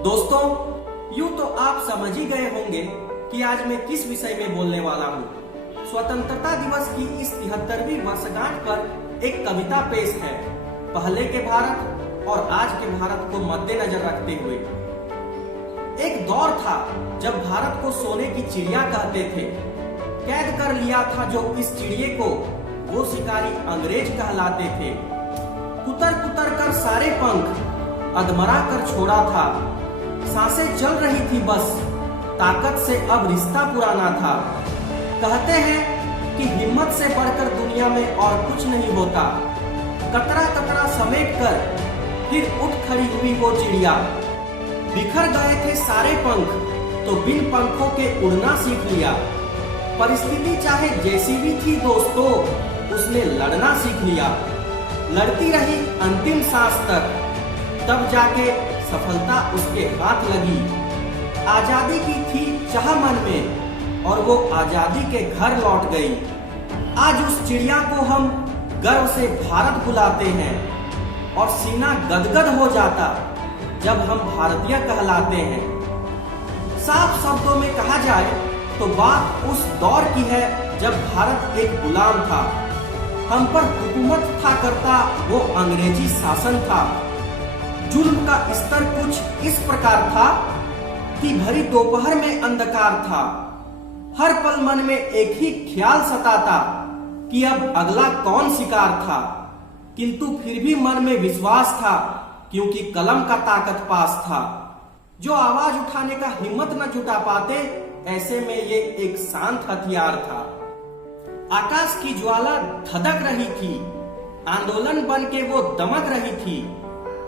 दोस्तों, यूं तो आप समझ ही गए होंगे कि आज मैं किस विषय में बोलने वाला हूँ। स्वतंत्रता दिवस की इस 73वीं वर्षगांठ पर एक कविता पेश है, पहले के भारत और आज के भारत को मद्देनजर रखते हुए। एक दौर था जब भारत को सोने की चिड़िया कहते थे। कैद कर लिया था जो इस चिड़िए को, वो शिकारी अंग्रेज कहलाते थे। कुतर कुतर कर सारे पंख अधमरा कर छोड़ा था। सांसें चल रही थी बस, ताकत से अब रिश्ता पुराना था। कहते हैं कि हिम्मत से बढ़कर दुनिया में और कुछ नहीं होता। कतरा कतरा समेट कर फिर उठ खड़ी हुई वो चिड़िया। बिखर गए थे सारे पंख तो बिन पंखों के उड़ना सीख लिया। परिस्थिति चाहे जैसी भी थी दोस्तों, उसने लड़ना सीख लिया। लड़ती रही अंतिम सांस तक, तब जाके सफलता उसके हाथ लगी। आजादी की थी चाह मन में और वो आजादी के घर लौट गई। आज उस चिड़िया को हम गर्व से भारत बुलाते हैं और सीना गदगद हो जाता जब हम भारतीय कहलाते हैं। साफ शब्दों में कहा जाए तो बात उस दौर की है जब भारत एक गुलाम था। हम पर हुकूमत था करता वो अंग्रेजी शासन था। जुल्म का स्तर कुछ इस प्रकार था कि भरी दोपहर में अंधकार था। हर पल मन में एक ही ख्याल सताता कि अब अगला कौन शिकार था। किंतु फिर भी मन में विश्वास था, क्योंकि कलम का ताकत पास था। जो आवाज उठाने का हिम्मत न जुटा पाते, ऐसे में ये एक शांत हथियार था। आकाश की ज्वाला धधक रही थी, आंदोलन बन के वो दमक रही थी।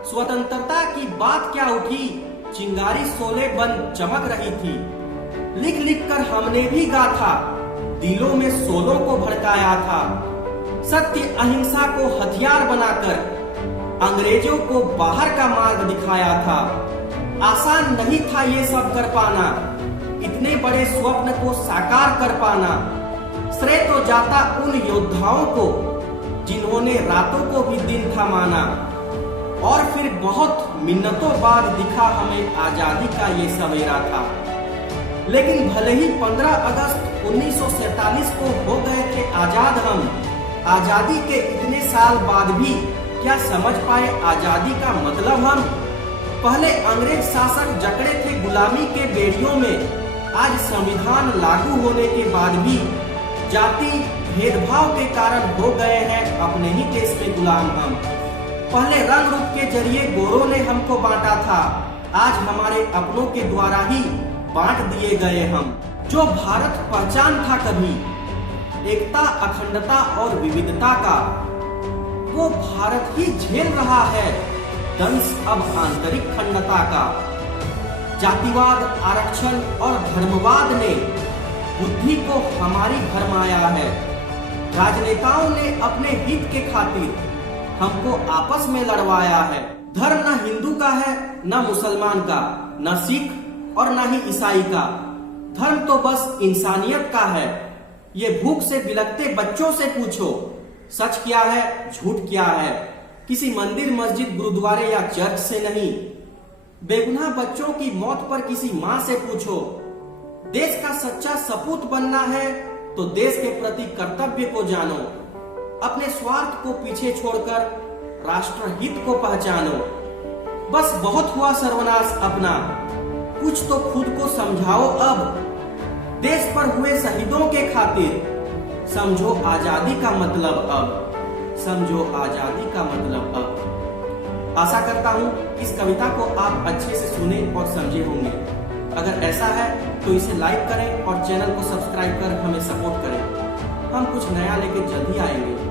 स्वतंत्रता की बात क्या उठी, चिंगारी शोले बन चमक रही थी। लिख लिख कर हमने भी गाथा, दिलों में शोलों को भड़काया था। सत्य अहिंसा को हथियार बनाकर अंग्रेजों को बाहर का मार्ग दिखाया था। आसान नहीं था ये सब कर पाना, इतने बड़े स्वप्न को साकार कर पाना। श्रेय तो जाता उन योद्धाओं को जिन्होंने रातों को भी दिन था माना। और फिर बहुत मिन्नतों बाद दिखा हमें आजादी का ये सवेरा था। लेकिन भले ही 15 अगस्त 1947 को हो गए थे आजाद हम, आजादी के इतने साल बाद भी क्या समझ पाए आजादी का मतलब हम। पहले अंग्रेज शासक जकड़े थे गुलामी के बेड़ियों में, आज संविधान लागू होने के बाद भी जाति भेदभाव के कारण हो गए हैं अपने ही देश में गुलाम हम। पहले रंग रूप के जरिए गोरों ने हमको बांटा था, आज हमारे अपनों के द्वारा ही बांट दिए गए हम। जो भारत पहचान था कभी एकता, अखंडता और विविधता का, वो भारत ही झेल रहा है दंश अब आंतरिक खंडता का। जातिवाद, आरक्षण और धर्मवाद ने बुद्धि को हमारी भरमाया है। राजनेताओं ने अपने हित के खातिर हमको आपस में लड़वाया है। धर्म न हिंदू का है, न मुसलमान का, न सिख और न ही ईसाई का। धर्म तो बस इंसानियत का है। ये भूख से बिलखते बच्चों से पूछो, सच क्या है, झूठ क्या है। किसी मंदिर, मस्जिद, गुरुद्वारे या चर्च से नहीं। बेगुनाह बच्चों की मौत पर किसी माँ से पूछो। देश का सच्चा सपूत बनना है तो देश के प्रति कर्तव्य को जानो। अपने स्वार्थ को पीछे छोड़कर राष्ट्रहित को पहचानो। बस बहुत हुआ सर्वनाश अपना, कुछ तो खुद को समझाओ अब। देश पर हुए शहीदों के खातिर समझो आजादी का मतलब अब, समझो आजादी का मतलब अब। आशा करता हूँ इस कविता को आप अच्छे से सुने और समझे होंगे। अगर ऐसा है तो इसे लाइक करें और चैनल को सब्सक्राइब कर हमें सपोर्ट करें। हम कुछ नया लेके जल्दी आएंगे।